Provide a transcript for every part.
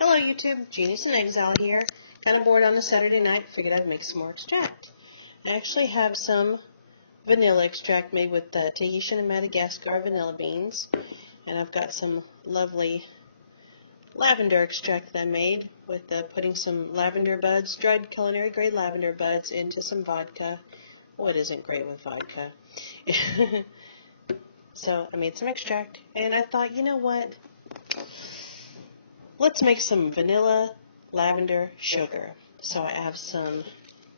Hello YouTube, Genius in Exile here. Kind of bored on a Saturday night, figured I'd make some more extract. I actually have some vanilla extract made with Tahitian and Madagascar vanilla beans. And I've got some lovely lavender extract that I made with putting some lavender buds, dried culinary grade lavender buds into some vodka. What isn't great with vodka? So I made some extract and I thought, you know what? Let's make some vanilla lavender sugar. So I have some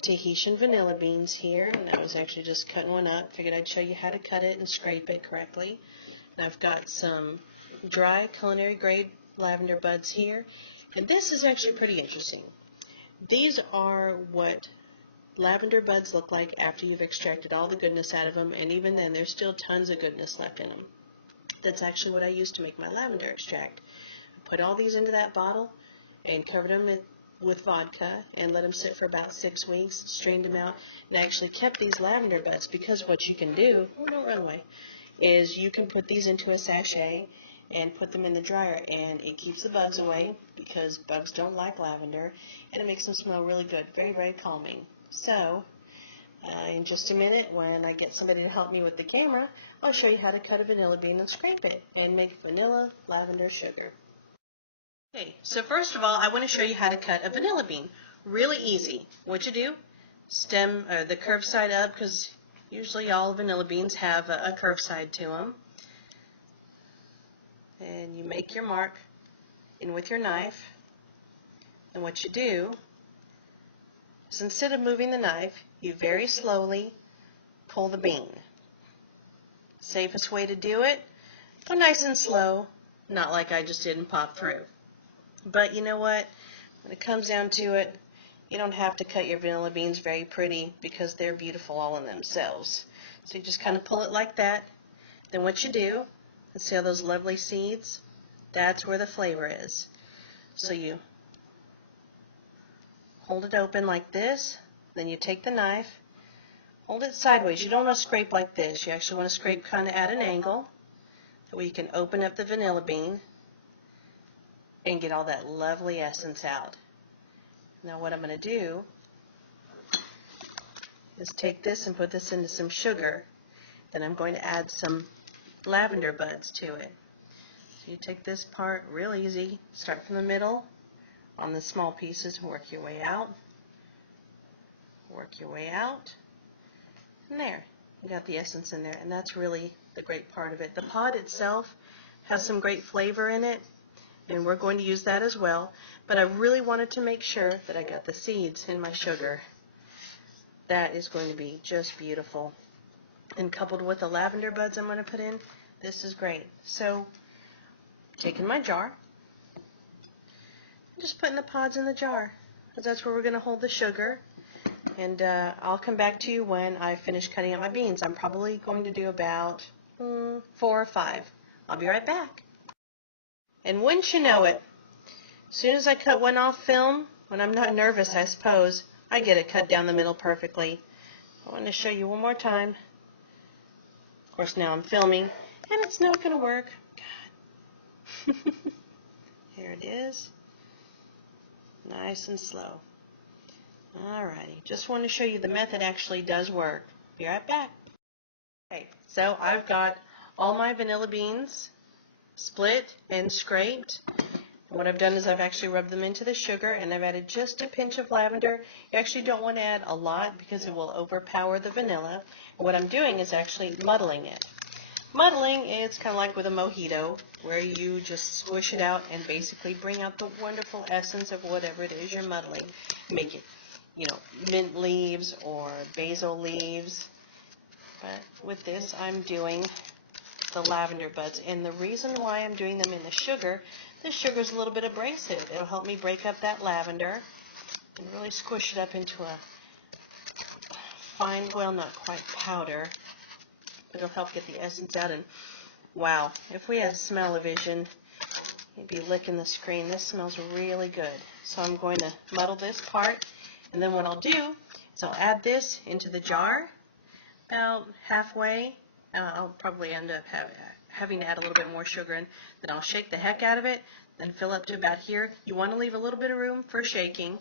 Tahitian vanilla beans here, and I was actually just cutting one up. Figured I'd show you how to cut it and scrape it correctly. And I've got some dry culinary grade lavender buds here, and this is actually pretty interesting. These are what lavender buds look like after you've extracted all the goodness out of them, and even then there's still tons of goodness left in them. That's actually what I used to make my lavender extract. Put all these into that bottle and covered them with vodka and let them sit for about 6 weeks, strained them out, and I actually kept these lavender buds because what you can do, don't run away, is you can put these into a sachet and put them in the dryer, and it keeps the bugs away because bugs don't like lavender, and it makes them smell really good, very, very calming. So in just a minute, when I get somebody to help me with the camera, I'll show you how to cut a vanilla bean and scrape it and make vanilla lavender sugar. Okay, so first of all, I want to show you how to cut a vanilla bean. Really easy. What you do, stem the curved side up, because usually all vanilla beans have a curved side to them. And you make your mark in with your knife. And what you do is instead of moving the knife, you very slowly pull the bean. Safest way to do it, go nice and slow, not like I just did and pop through. But you know what? When it comes down to it, you don't have to cut your vanilla beans very pretty because they're beautiful all in themselves. So you just kind of pull it like that. Then what you do, see all those lovely seeds? That's where the flavor is. So you hold it open like this. Then you take the knife, hold it sideways. You don't want to scrape like this. You actually want to scrape kind of at an angle. That way you can open up the vanilla bean and get all that lovely essence out. Now what I'm going to do is take this and put this into some sugar. Then I'm going to add some lavender buds to it. So you take this part real easy, start from the middle on the small pieces and work your way out. Work your way out. And there, you got the essence in there, and that's really the great part of it. The pod itself has some great flavor in it, and we're going to use that as well, but I really wanted to make sure that I got the seeds in my sugar. That is going to be just beautiful. And coupled with the lavender buds I'm going to put in, this is great. So, taking my jar, just putting the pods in the jar, because that's where we're going to hold the sugar. And I'll come back to you when I finish cutting up my beans. I'm probably going to do about 4 or 5. I'll be right back. And wouldn't you know it, as soon as I cut one off film, when I'm not nervous, I suppose, I get it cut down the middle perfectly. I want to show you one more time. Of course, now I'm filming, and it's not going to work. God. Here it is. Nice and slow. Alrighty, just want to show you the method actually does work. Be right back. Okay, so I've got all my vanilla beans split and scraped. And what I've done is I've actually rubbed them into the sugar, and I've added just a pinch of lavender. You actually don't want to add a lot because it will overpower the vanilla. And what I'm doing is actually muddling it. Muddling is kind of like with a mojito, where you just squish it out and basically bring out the wonderful essence of whatever it is you're muddling. Make it, mint leaves or basil leaves. But with this, I'm doing the lavender buds, and the reason why I'm doing them in the sugar is a little bit abrasive. It'll help me break up that lavender and really squish it up into a fine, well, not quite powder, but it'll help get the essence out. And wow, if we had smell-o-vision, you'd be licking the screen. This smells really good. So I'm going to muddle this part, and then what I'll do is I'll add this into the jar about halfway. I'll probably end up having to add a little bit more sugar in. Then I'll shake the heck out of it, and fill up to about here. You want to leave a little bit of room for shaking,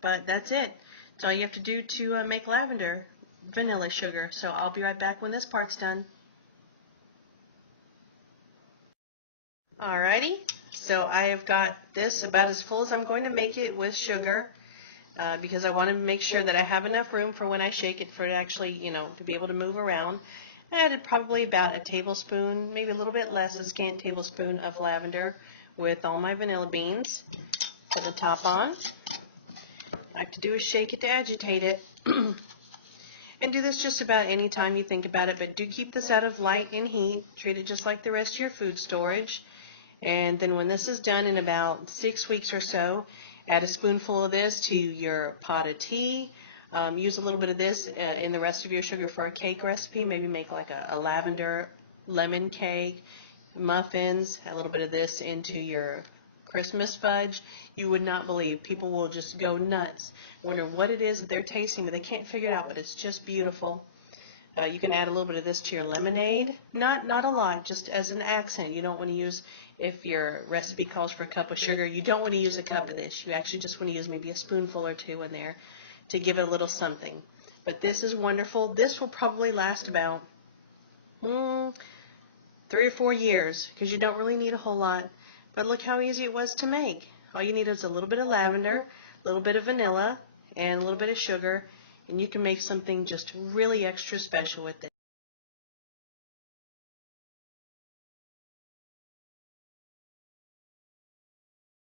but that's it. That's all you have to do to make lavender vanilla sugar. So I'll be right back when this part's done. Alrighty, so I have got this about as full as I'm going to make it with sugar. Because I want to make sure that I have enough room for when I shake it for it actually, to be able to move around. I added probably about a tablespoon, maybe a little bit less, a scant tablespoon of lavender with all my vanilla beans. Put the top on. All I have to do is shake it to agitate it. And do this just about any time you think about it, but do keep this out of light and heat. Treat it just like the rest of your food storage. And then when this is done in about 6 weeks or so, add a spoonful of this to your pot of tea. Use a little bit of this in the rest of your sugar for a cake recipe. Maybe make like a lavender lemon cake, muffins, a little bit of this into your Christmas fudge. You would not believe. People will just go nuts, wonder what it is that they're tasting, but they can't figure it out, but it's just beautiful. You can add a little bit of this to your lemonade. Not a lot, just as an accent. You don't want to use, if your recipe calls for a cup of sugar, you don't want to use a cup of this. You actually just want to use maybe a spoonful or two in there to give it a little something. But this is wonderful. This will probably last about 3 or 4 years because you don't really need a whole lot. But look how easy it was to make. All you need is a little bit of lavender, a little bit of vanilla, and a little bit of sugar, and you can make something just really extra special with it.